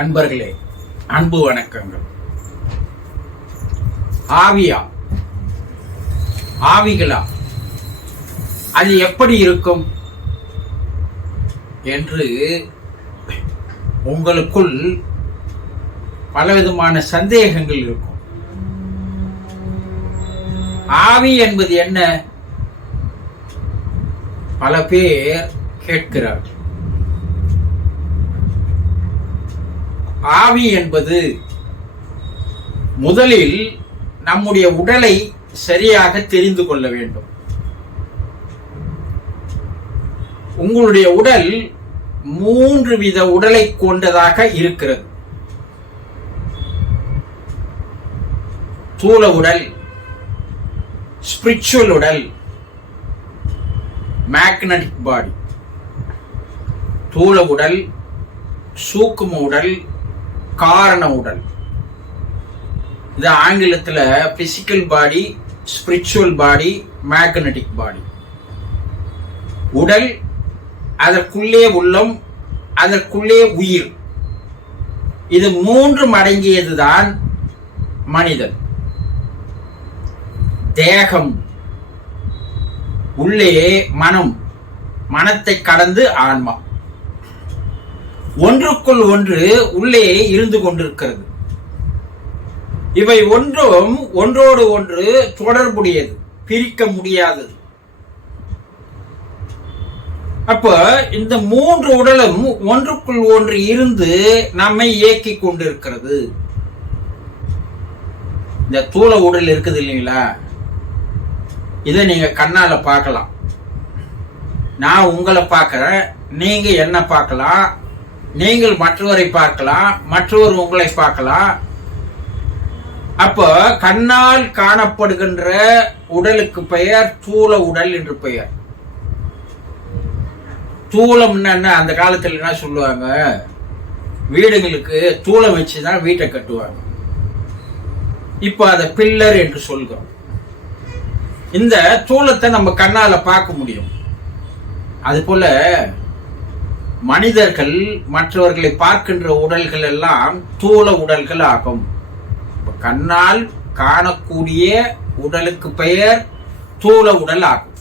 அன்பர்களே, அன்பு வணக்கங்கள். ஆவியா, ஆவிகளா, அது எப்படி இருக்கும் என்று உங்களுக்குள் பலவிதமான சந்தேகங்கள் இருக்கும். ஆவி என்பது என்ன? பல பேர் கேட்கிறார்கள். ஆவி என்பது முதலில் நம்முடைய உடலை சரியாக தெரிந்து கொள்ள வேண்டும். உங்களுடைய உடல் 3 வித உடலை கொண்டதாக இருக்கிறது. தூல உடல், ஸ்பிரிச்சுவல் உடல், மேக்னடிக் பாடி. தூல உடல், சூக்கும உடல், காரண உடல். இது ஆங்கிலத்தில் physical body, spiritual body, magnetic body. உடல், அதற்குள்ளே உள்ளம், அதற்குள்ளே உயிர். இது 3 அடங்கியதுதான் மனிதன். தேகம், உள்ளே மனம், மனத்தை கடந்து ஆன்மா. ஒன்றுக்குள் ஒன்று உள்ளே இருந்து கொண்டிருக்கிறது. இவை ஒன்றும் ஒன்றோடு ஒன்று தொடர்புடையது, பிரிக்க முடியாதது. அப்ப இந்த 3 உடலும் ஒன்றுக்குள் ஒன்று இருந்து நம்மை இயக்கி கொண்டிருக்கிறது. இந்த தூல உடல் இருக்குது இல்லைங்களா, இதை நீங்க கண்ணால பார்க்கலாம். நான் உங்களை பார்க்கிறேன், நீங்க என்ன பார்க்கலாம், நீங்கள் மற்றவரை பார்க்கலாம், மற்றவர் உங்களை பார்க்கலாம். அப்ப கண்ணால் காணப்படுகின்ற உடலுக்கு பெயர் தூல உடல் என்று பெயர். தூலம் என்ன, அந்த காலத்துல என்ன சொல்லுவாங்க, வீடுகளுக்கு தூளம் வச்சுதான் வீட்டை கட்டுவாங்க. இப்ப அதை பில்லர் என்று சொல்கிறோம். இந்த தூளத்தை நம்ம கண்ணால பார்க்க முடியும். அது போல மனிதர்கள் மற்றவர்களை பார்க்கின்ற உடல்கள் எல்லாம் தூல உடல்கள் ஆகும். கண்ணால் காணக்கூடிய உடலுக்கு பெயர் தூல உடல் ஆகும்.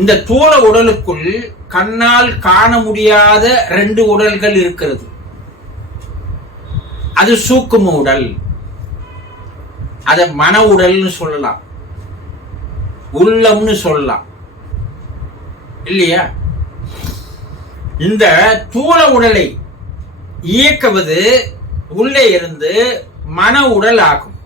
இந்த தூல உடலுக்குள் கண்ணால் காண முடியாத 2 உடல்கள் இருக்கிறது. அது சூக்கும உடல். அத மன உடல்னு சொல்லலாம், உள்ளம்னு சொல்லலாம் இல்லையா? இந்த தூல உடலை இயக்குவது உள்ளே இருந்து மன உடல் ஆகும்.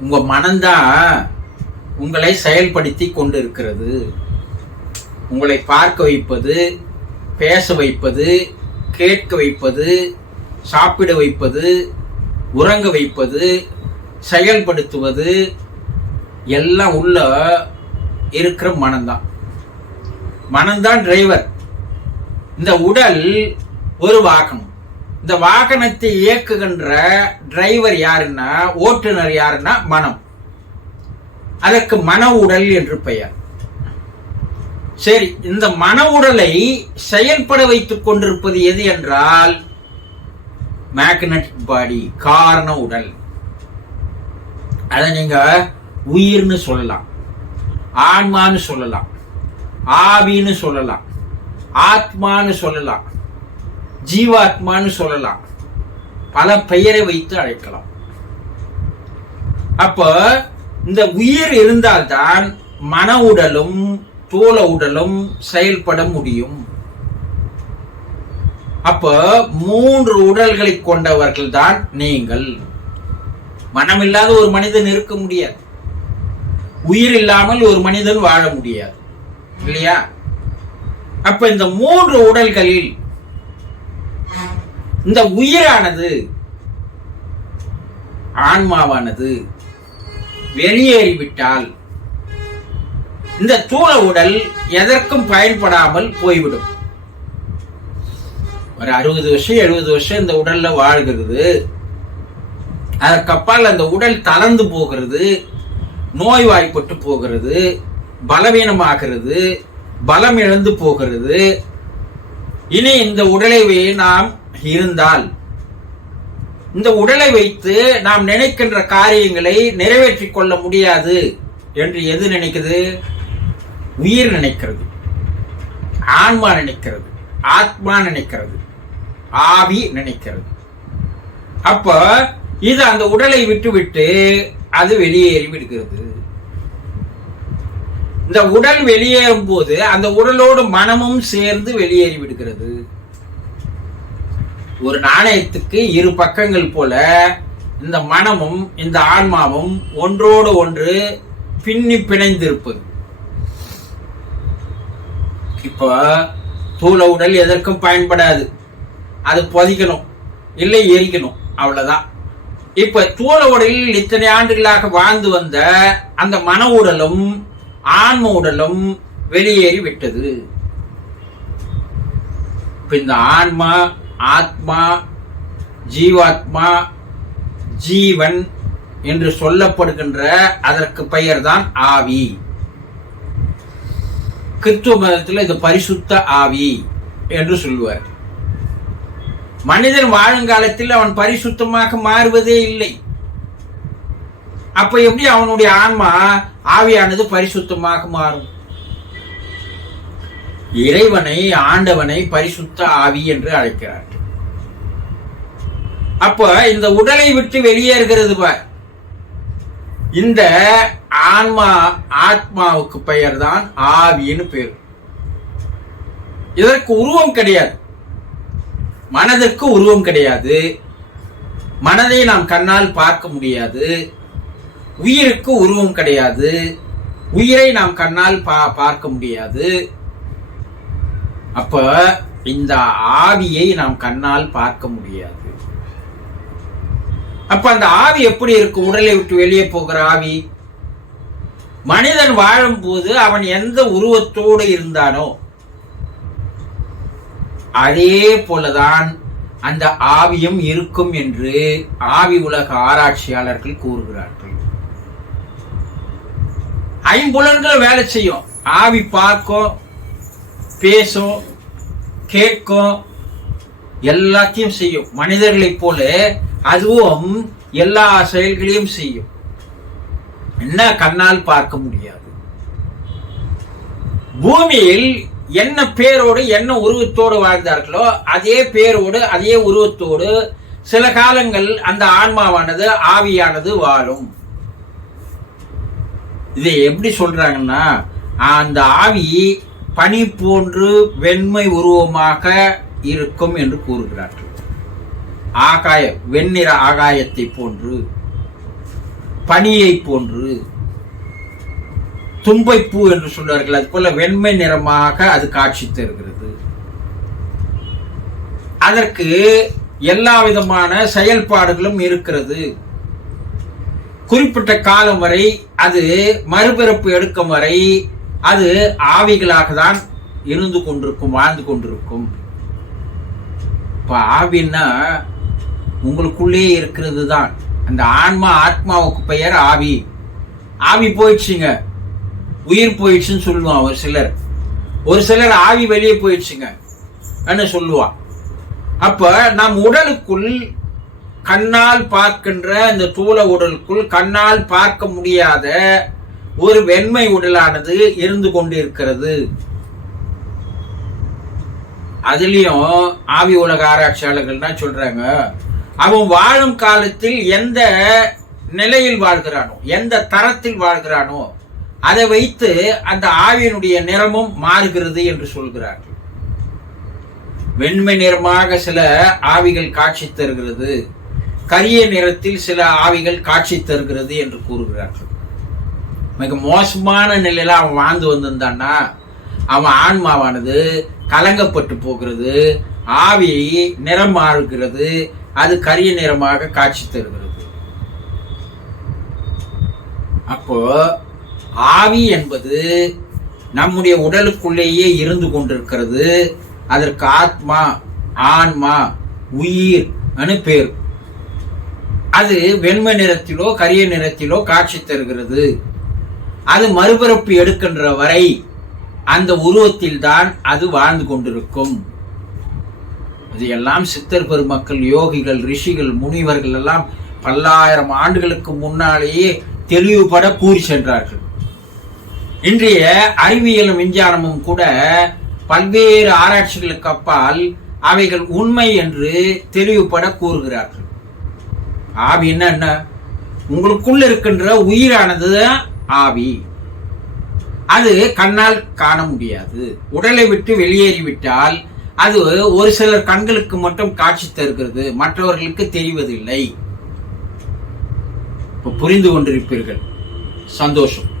உங்க மனம்தான் உங்களை செயல்படுத்தி கொண்டிருக்கிறது. உங்களை பார்க்க வைப்பது, பேச வைப்பது, கேட்க வைப்பது, சாப்பிட வைப்பது, உறங்க வைப்பது, செயல்படுத்துவது எல்லாம் உள்ள இருக்கிற மனம்தான். மனம்தான் டிரைவர். இந்த உடல் ஒரு வாகனம். இந்த வாகனத்தை இயக்குகின்ற டிரைவர் யாருன்னா, ஓட்டுநர் யாருன்னா மனம். அதற்கு மன உடல் என்று பெயர். சரி, இந்த மன உடலை செயல்பட வைத்துக் கொண்டிருப்பது எது என்றால் மேக்னடிக் பாடி, காரண உடல். அதை நீங்க உயிர்னு சொல்லலாம், ஆன்மான்னு சொல்லலாம், ஆவின்னு சொல்லலாம், ஆத்மான்னு சொல்லலாம், ஜீவாத்மான்னு சொல்லலாம். பல பெயரை வைத்து அழைக்கலாம். அப்ப இந்த உயிர் இருந்தால்தான் மன உடலும் தூல உடலும் செயல்பட முடியும். அப்ப 3 உடல்களை கொண்டவர்கள் தான் நீங்கள். மனம் இல்லாத ஒரு மனிதன் இருக்க முடியாது. உயிர் இல்லாமல் ஒரு மனிதன் வாழ முடியாது இல்லையா? அப்ப இந்த 3 உடல்களில் இந்த உயிரானது, ஆன்மாவானது வெளியேறிவிட்டால் இந்த தூல உடல் எதற்கும் பயன்படாமல் போய்விடும். ஒரு 60 வருஷம் 70 வருஷம் இந்த உடல்ல வாழ்கிறது. அதற்கப்பால் அந்த உடல் தளர்ந்து போகிறது, நோய்வாய்ப்பட்டு போகிறது, பலவீனமாகிறது, பலம் இழந்து போகிறது. இனி இந்த உடலை நாம் இருந்தால் இந்த உடலை வைத்து நாம் நினைக்கின்ற காரியங்களை நிறைவேற்றிக் கொள்ள முடியாது என்று எது நினைக்கிறது? உயிர் நினைக்கிறது, ஆன்மா நினைக்கிறது, ஆத்மா நினைக்கிறது, ஆவி நினைக்கிறது. அப்ப இது அந்த உடலை விட்டு அது வெளியேறி விடுகிறது. இந்த உடல் வெளியேறும் போது அந்த உடலோடு மனமும் சேர்ந்து வெளியேறி விடுகிறது. ஒரு நாணயத்துக்கு இரு பக்கங்கள் போல இந்த மனமும் இந்த ஆன்மாவும் ஒன்றோடு ஒன்று பின்னி பிணைந்திருப்பது. இப்ப தூள உடல் எதற்கும் பயன்படாது, அது பொதிக்கணும் இல்லை எரிக்கணும், அவ்வளவுதான். இப்ப தூள உடலில் இத்தனை ஆண்டுகளாக வாழ்ந்து வந்த அந்த மன உடலும் ஆன்ம உடலும் வெளியேறி விட்டது. இந்த ஆன்மா, ஆத்மா, ஜீவாத்மா, ஜீவன் என்று சொல்லப்படுகின்ற அதற்கு பெயர் தான் ஆவி. கிறிஸ்துவ மதத்தில் இது பரிசுத்த ஆவி என்று சொல்லுவார். மனிதன் வாழுங்காலத்தில் அவன் பரிசுத்தமாக மாறுவதே இல்லை. அப்ப எப்படி அவனுடைய ஆன்மா ஆவியானது பரிசுத்தமாக மாறும்? இறைவனை, ஆண்டவனை பரிசுத்த ஆவி என்று அழைக்கிறார். அப்ப இந்த உடலை விட்டு வெளியேறுகிறது பார், இந்த ஆன்மா, ஆத்மாவுக்கு பெயர் தான் ஆவின்னு பேர். இதற்கு உருவம் கிடையாது, மனதிற்கு உருவம் கிடையாது, மனதை நாம் கண்ணால் பார்க்க முடியாது, உயிருக்கு உருவம் கிடையாது, உயிரை நாம் கண்ணால் பார்க்க முடியாது. அப்ப இந்த ஆவியை நாம் கண்ணால் பார்க்க முடியாது. அப்ப அந்த ஆவி எப்படி இருக்கு? உடலை விட்டு வெளியே போகிற ஆவி. மனிதன் வாழும் போது அவன் எந்த உருவத்தோடு இருந்தானோ அதே போலதான் அந்த ஆவியும் இருக்கும் என்று ஆவி உலக ஆராய்ச்சியாளர்கள் கூறுகிறார்கள். ஐம்புலன்கள் வேலை செய்யும். ஆவி பார்க்கும், பேசும், கேட்கும், எல்லாத்தையும் செய்யும். மனிதர்களைப் போல அதுவும் எல்லா செயல்களையும் செய்யும். என்ன கண்ணால் பார்க்க முடியாது. பூமியில் என்ன பேரோடு என்ன உருவத்தோடு வாழ்ந்தார்களோ அதே பேரோடு அதே உருவத்தோடு சில காலங்கள் அந்த ஆன்மாவானது, ஆவியானது வாழும். இதை எப்படி சொல்றாங்கன்னா, அந்த ஆவி பனி போன்று வெண்மை உருவமாக இருக்கும் என்று கூறுகிறார்கள். வெண்ணிற ஆகாயத்தை போன்று, பனியை போன்று, தும்பைப்பூ என்று சொல்வார்கள், அது போல வெண்மை நிறமாக அது காட்சி தருகிறது. அதற்கு எல்லா விதமான செயல்பாடுகளும் இருக்கிறது. குறிப்பிட்ட காலம் வரை அது மறுபிறப்பு எடுக்கும் வரை அது ஆவிகளாக தான் இருந்து கொண்டிருக்கும், வாழ்ந்து கொண்டிருக்கும். இப்ப ஆவின்னா உங்களுக்குள்ளே இருக்கிறது தான். அந்த ஆன்மா, ஆத்மாவுக்கு பெயர் ஆவி. ஆவி போயிடுச்சுங்க, உயிர் போயிடுச்சுன்னு சொல்லுவான் ஒரு சிலர் ஆவி வெளியே போயிடுச்சுங்க சொல்லுவான். அப்ப நம் உடலுக்குள் கண்ணால் பார்க்கின்ற இந்த தூள உடலுக்குள் கண்ணால் பார்க்க முடியாத ஒரு வெண்மை உடலானது இருந்து கொண்டிருக்கிறது. அதுலயும் ஆவி உலக ஆராய்ச்சியாளர்கள் தான் சொல்றாங்க, அவன் வாழும் காலத்தில் எந்த நிலையில் வாழ்கிறானோ, எந்த தரத்தில் வாழ்கிறானோ அதை வைத்து அந்த ஆவியினுடைய நிறமும் மாறுகிறது என்று சொல்கிறார்கள். வெண்மை நிறமாக சில ஆவிகள் காட்சி தருகிறது, கரிய நிறத்தில் சில ஆவிகள் காட்சி தருகிறது என்று கூறுகிறார்கள். மிக மோசமான நிலையில அவன் வாழ்ந்து வந்திருந்தான்னா அவன் ஆன்மாவானது கலங்கப்பட்டு போகிறது, ஆவி நிறம் மாறுகிறது, அது கரிய நிறமாக காட்சி தருகிறது. அப்போ ஆவி என்பது நம்முடைய உடலுக்குள்ளேயே இருந்து கொண்டிருக்கிறது. அதற்கு ஆத்மா, ஆன்மா, உயிர் பேர். அது வெண்மை நிறத்திலோ கரிய நிறத்திலோ காட்சி தருகிறது. அது மறுபிறப்பு எடுக்கின்ற வரை அந்த உருவத்தில் தான் அது வாழ்ந்து கொண்டிருக்கும். இதையெல்லாம் சித்தர் பெருமக்கள், யோகிகள், ரிஷிகள், முனிவர்கள் எல்லாம் பல்லாயிரம் ஆண்டுகளுக்கு முன்னாலேயே தெளிவுபட கூறி சென்றார்கள். இன்றைய அறிவியலும் விஞ்ஞானமும் கூட பல்வேறு ஆராய்ச்சிகளுக்கு அப்பால் அவைகள் உண்மை என்று தெளிவுபட கூறுகிறார்கள். ஆவின்னா என்ன? உங்களுக்குள்ள இருக்கின்ற உயிரானது ஆவி. அது கண்ணால் காண முடியாது. உடலை விட்டு வெளியேறிவிட்டால் அது ஒரு சிலர் கண்களுக்கு மட்டும் காட்சி தருகிறது, மற்றவர்களுக்கு தெரிவதில்லை. புரிந்து கொண்டிருப்பீர்கள். சந்தோஷம்.